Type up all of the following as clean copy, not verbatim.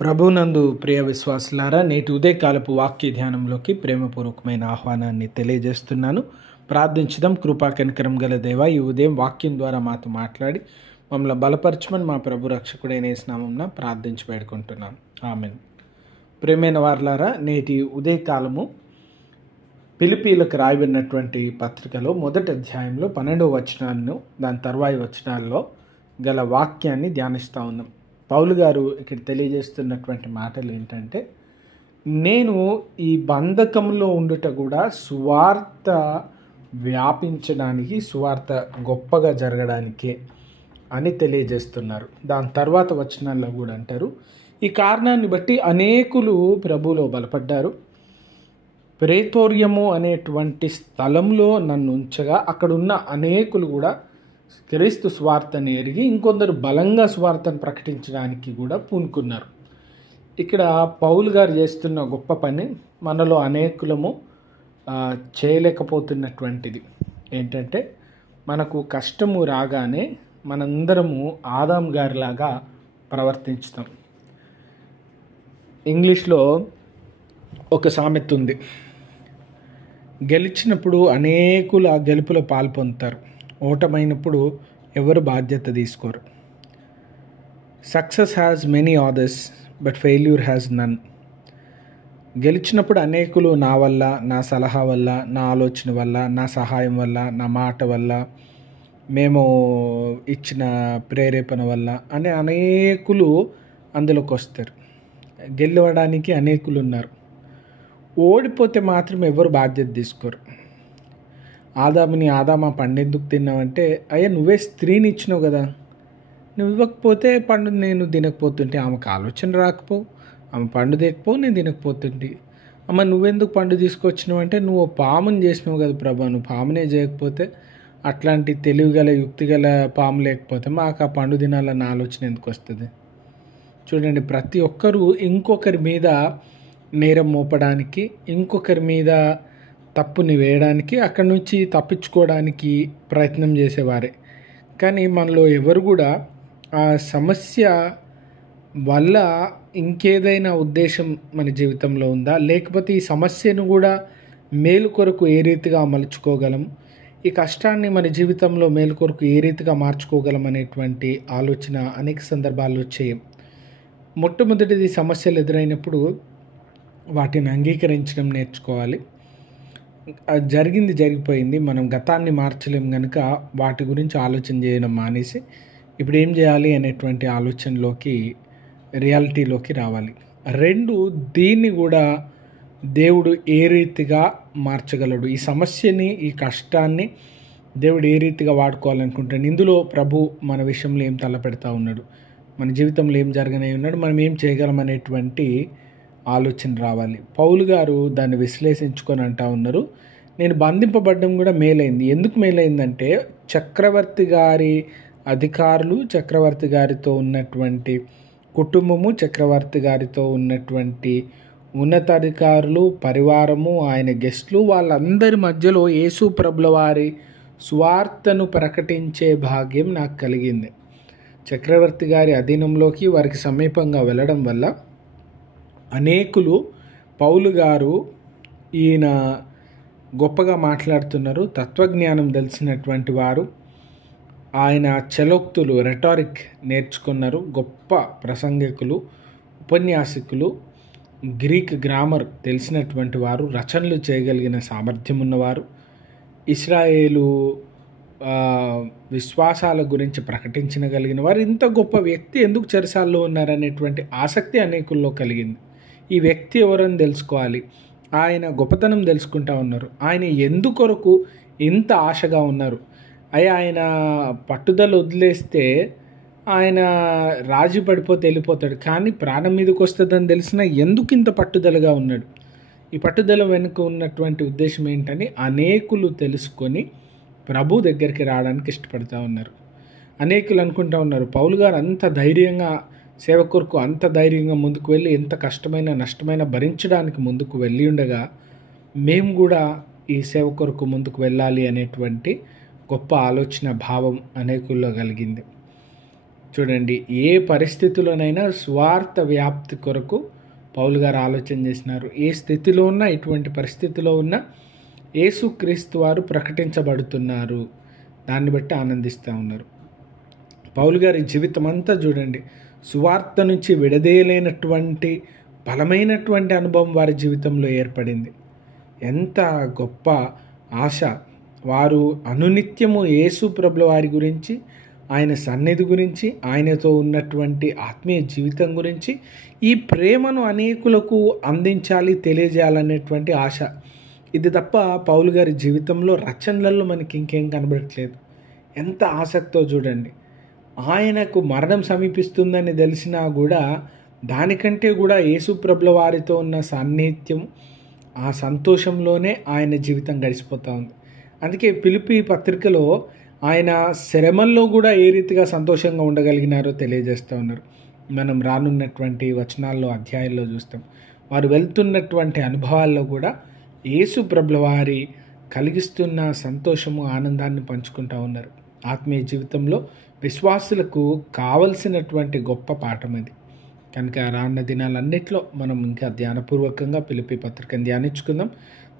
ప్రభునందు ప్రియ విశ్వాసులారా, నేటి ఉదయకాలపు వాక్య ధ్యానంలోకి ప్రేమపూర్వకమైన ఆహ్వానాన్ని తెలియజేస్తున్నాను. ప్రార్థించుదాం. కృపా కనికరం గల దేవా, ఈ ఉదయం వాక్యం ద్వారా మాతో మాట్లాడి మమ్మల్ని బలపరచమని మా ప్రభు రక్షకుడైన యేసు నామమున ప్రార్థించి వేడుకుంటున్నాను. ఆమేన్. ప్రియమైన వారలారా, నేటి ఉదయకాలము ఫిలిప్పీలకు రాయబడినటువంటి పత్రికలో మొదటి అధ్యాయంలో 12వ వచనాలను, దాని తర్వాయి వచనాల్లో గల వాక్యాన్ని ధ్యానిస్తూ ఉన్నాం. పౌలు గారు ఇక్కడ తెలియజేస్తున్నటువంటి మాటలు ఏంటంటే, నేను ఈ బంధకంలో ఉండుట కూడా సువార్త వ్యాపించడానికి, సువార్త గొప్పగా జరగడానికే అని తెలియజేస్తున్నారు. దాని తర్వాత వచనాల్లో కూడా అంటారు, ఈ కారణాన్ని బట్టి అనేకులు ప్రభువులో బలపడ్డారు. ప్రేతోర్యము అనేటువంటి స్థలంలో నన్ను ఉంచగా అక్కడున్న అనేకులు కూడా క్రీస్తు సువార్తను ఎరిగి ఇంకొందరు బలంగా సువార్తను ప్రకటించడానికి కూడా పూనుకున్నారు. ఇక్కడ పౌలు గారు చేస్తున్న గొప్ప పని మనలో అనేకులము చేయలేకపోతున్నటువంటిది ఏంటంటే, మనకు కష్టము రాగానే మనందరము ఆదాం గారిలాగా ప్రవర్తించుతాం. ఇంగ్లీష్లో ఒక సామెత ఉంది, గెలిచినప్పుడు అనేకులు ఆ గెలుపులో పాల్పొందుతారు, ఓటమైనప్పుడు ఎవరు బాధ్యత తీసుకోరు. Success has many authors but failure has none. గెలిచినప్పుడు అనేకులు నా వల్ల, నా సలహా వల్ల, నా ఆలోచన వల్ల, నా సహాయం వల్ల, నా మాట వల్ల, మేము ఇచ్చిన ప్రేరేపణ వల్ల అని అనేకులు అందులోకి వస్తారు. గెలవడానికి అనేకులు ఉన్నారు. ఓడిపోతే మాత్రం ఎవరు బాధ్యత తీసుకోరు. ఆదామా పండెందుకు తిన్నావంటే, అయ్యా నువ్వే స్త్రీని ఇచ్చినావు కదా, నువ్వు ఇవ్వకపోతే పండు నేను తినకపోతుంటే, ఆమెకు ఆలోచన రాకపో, ఆమె పండు తెకపో, నేను తినకపోతుంటే, అమ్మ నువ్వెందుకు పండు తీసుకొచ్చినావు అంటే, నువ్వు పాముని చేసినావు కదా ప్రభా, నువ్వు పామునే చేయకపోతే, అట్లాంటి తెలివిగల యుక్తిగల పాము లేకపోతే మాకు ఆ పండు తినాలన్న ఆలోచన ఎందుకు వస్తుంది? చూడండి, ప్రతి ఒక్కరూ ఇంకొకరి మీద నేరం మోపడానికి, ఇంకొకరి మీద తప్పుని వేయడానికి, అక్కడి నుంచి తప్పించుకోవడానికి ప్రయత్నం చేసేవారే. కానీ మనలో ఎవరు కూడా ఆ సమస్య వల్ల ఇంకేదైనా ఉద్దేశం మన జీవితంలో ఉందా, లేకపోతే ఈ సమస్యను కూడా మేలు కొరకు ఏ రీతిగా మలుచుకోగలం, ఈ కష్టాన్ని మన జీవితంలో మేలు కొరకు ఏ రీతిగా మార్చుకోగలం అనేటువంటి ఆలోచన అనేక సందర్భాల్లో చేయం. మొట్టమొదటిది, సమస్యలు ఎదురైనప్పుడు వాటిని అంగీకరించడం నేర్చుకోవాలి. జరిగింది జరిగిపోయింది, మనం గతాన్ని మార్చలేం కనుక వాటి గురించి ఆలోచన చేయడం మానేసి ఇప్పుడు ఏం చేయాలి అనేటువంటి ఆలోచనలోకి, రియాలిటీలోకి రావాలి. 2, దీన్ని కూడా దేవుడు ఏ రీతిగా మార్చగలడు, ఈ సమస్యని, ఈ కష్టాన్ని దేవుడు ఏ రీతిగా వాడుకోవాలనుకుంటాడు, ఇందులో ప్రభు మన విషయంలో ఏం తలపెడతా ఉన్నాడు, మన జీవితంలో ఏం జరగనే ఉన్నాడు, మనం ఏం చేయగలం అనేటువంటి ఆలోచన రావాలి. పౌలు గారు దాన్ని విశ్లేషించుకొని అంటా ఉన్నారు, నేను బంధింపబడ్డం కూడా మేలైంది. ఎందుకు మేలైందంటే, చక్రవర్తి గారి అధికారులు, చక్రవర్తి గారితో ఉన్నటువంటి కుటుంబము, చక్రవర్తి గారితో ఉన్నటువంటి ఉన్నతాధికారులు, పరివారము, ఆయన గెస్టులు, వాళ్ళందరి మధ్యలో యేసు ప్రభుల వారి సువార్తను ప్రకటించే భాగ్యం నాకు కలిగింది. చక్రవర్తి గారి అధీనంలోకి వారికి సమీపంగా వెళ్ళడం వల్ల అనేకులు పౌలు గారు ఈయన గొప్పగా మాట్లాడుతున్నారు, తత్వజ్ఞానం తెలిసినటువంటి వారు, ఆయన చలోక్తులు, రెటారిక్ నేర్చుకున్నారు, గొప్ప ప్రసంగికులు, ఉపన్యాసకులు, గ్రీక్ గ్రామర్ తెలిసినటువంటి వారు, రచనలు చేయగలిగిన సామర్థ్యం ఉన్నవారు, ఇశ్రాయేలు విశ్వాసాల గురించి ప్రకటించగలిగిన వారు. ఇంత గొప్ప వ్యక్తి ఎందుకు చెరసాల్లో ఉన్నారనేటువంటి ఆసక్తి అనేకుల్లో కలిగింది. ఈ వ్యక్తి ఎవరని తెలుసుకోవాలి, ఆయన గొప్పతనం తెలుసుకుంటా ఉన్నారు, ఆయన ఎందుకొరకు ఇంత ఆశగా ఉన్నారు. ఆయన పట్టుదల వదిలేస్తే ఆయన రాజీ పడిపోతే వెళ్ళిపోతాడు, కానీ ప్రాణం మీదకి వస్తుందని తెలిసినా ఎందుకు ఇంత పట్టుదలగా ఉన్నాడు, ఈ పట్టుదల వెనుక ఉన్నటువంటి ఉద్దేశం ఏంటని అనేకులు తెలుసుకొని ప్రభు దగ్గరికి రావడానికి ఇష్టపడుతూ ఉన్నారు. అనేకులు అనుకుంటా ఉన్నారు, పౌలు గారు అంత ధైర్యంగా సేవ కొరకు అంత ధైర్యంగా ముందుకు వెళ్ళి ఎంత కష్టమైన నష్టమైన భరించడానికి ముందుకు వెళ్ళి ఉండగా మేము కూడా ఈ సేవ కొరకు ముందుకు వెళ్ళాలి అనేటువంటి గొప్ప ఆలోచన భావం అనేకుల్లో కలిగింది. చూడండి, ఏ పరిస్థితిలోనైనా స్వార్థ వ్యాప్తి కొరకు పౌలు గారు ఆలోచన చేసినారు. ఏ స్థితిలో ఉన్నా, ఎటువంటి పరిస్థితిలో ఉన్నా యేసుక్రీస్తు వారు ప్రకటించబడుతున్నారు. దాన్ని బట్టి ఆనందిస్తూ ఉన్నారు. పౌలు గారి జీవితం అంతా చూడండి, సువార్త నుంచి విడదీయలేనటువంటి బలమైనటువంటి అనుభవం వారి జీవితంలో ఏర్పడింది. ఎంత గొప్ప ఆశ! వారు అనునిత్యము యేసు ప్రభుల వారి గురించి, ఆయన సన్నిధి గురించి, ఆయనతో ఉన్నటువంటి ఆత్మీయ జీవితం గురించి, ఈ ప్రేమను అనేకులకు అందించాలి, తెలియజేయాలనేటువంటి ఆశ. ఇది తప్ప పౌలు గారి జీవితంలో రచనలలో మనకి ఇంకేం కనబడట్లేదు. ఎంత ఆసక్తో చూడండి. ఆయనకు మరణం సమీపిస్తుందని తెలిసినా కూడా దానికంటే కూడా యేసు ప్రభుల వారితో ఉన్న సాన్నిహిత్యం, ఆ సంతోషంలోనే ఆయన జీవితం గడిచిపోతూ ఉంది. అందుకే ఫిలిప్పీ పత్రికలో ఆయన శ్రమల్లో కూడా ఏ రీతిగా సంతోషంగా ఉండగలిగినారో తెలియజేస్తూ ఉన్నారు. మనం రానున్నటువంటి వచనాల్లో, అధ్యాయాల్లో చూస్తాం. వారు వెళ్తున్నటువంటి అనుభవాల్లో కూడా యేసు ప్రభుల వారి కలిగిస్తున్న సంతోషము, ఆనందాన్ని పంచుకుంటూ ఉన్నారు. ఆత్మీయ జీవితంలో విశ్వాసులకు కావలసినటువంటి గొప్ప పాఠం అది. కనుక రానున్న దినాలన్నింటిలో మనం ఇంకా ధ్యానపూర్వకంగా ఫిలిప్పీ పత్రికను ధ్యానించుకుందాం.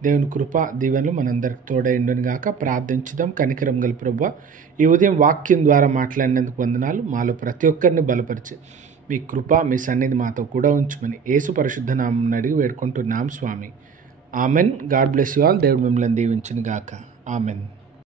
దేవుని కృప దీవెనలు మనందరికి తోడై ఉండును గాక. ప్రార్థించుదాం. కనికరం గల ప్రభువా, ఈ ఉదయం వాక్యం ద్వారా మాట్లాడినందుకు వందనాలు. మాలో ప్రతి ఒక్కరిని బలపరిచి మీ కృప, మీ సన్నిధి మాతో కూడా ఉంచుమని యేసు పరిశుద్ధ నామమున అడిగి వేడుకుంటున్నాం స్వామి. Amen. God bless you all. దేవుడు మిమ్మల్ని దీవించును గాక. ఆమెన్.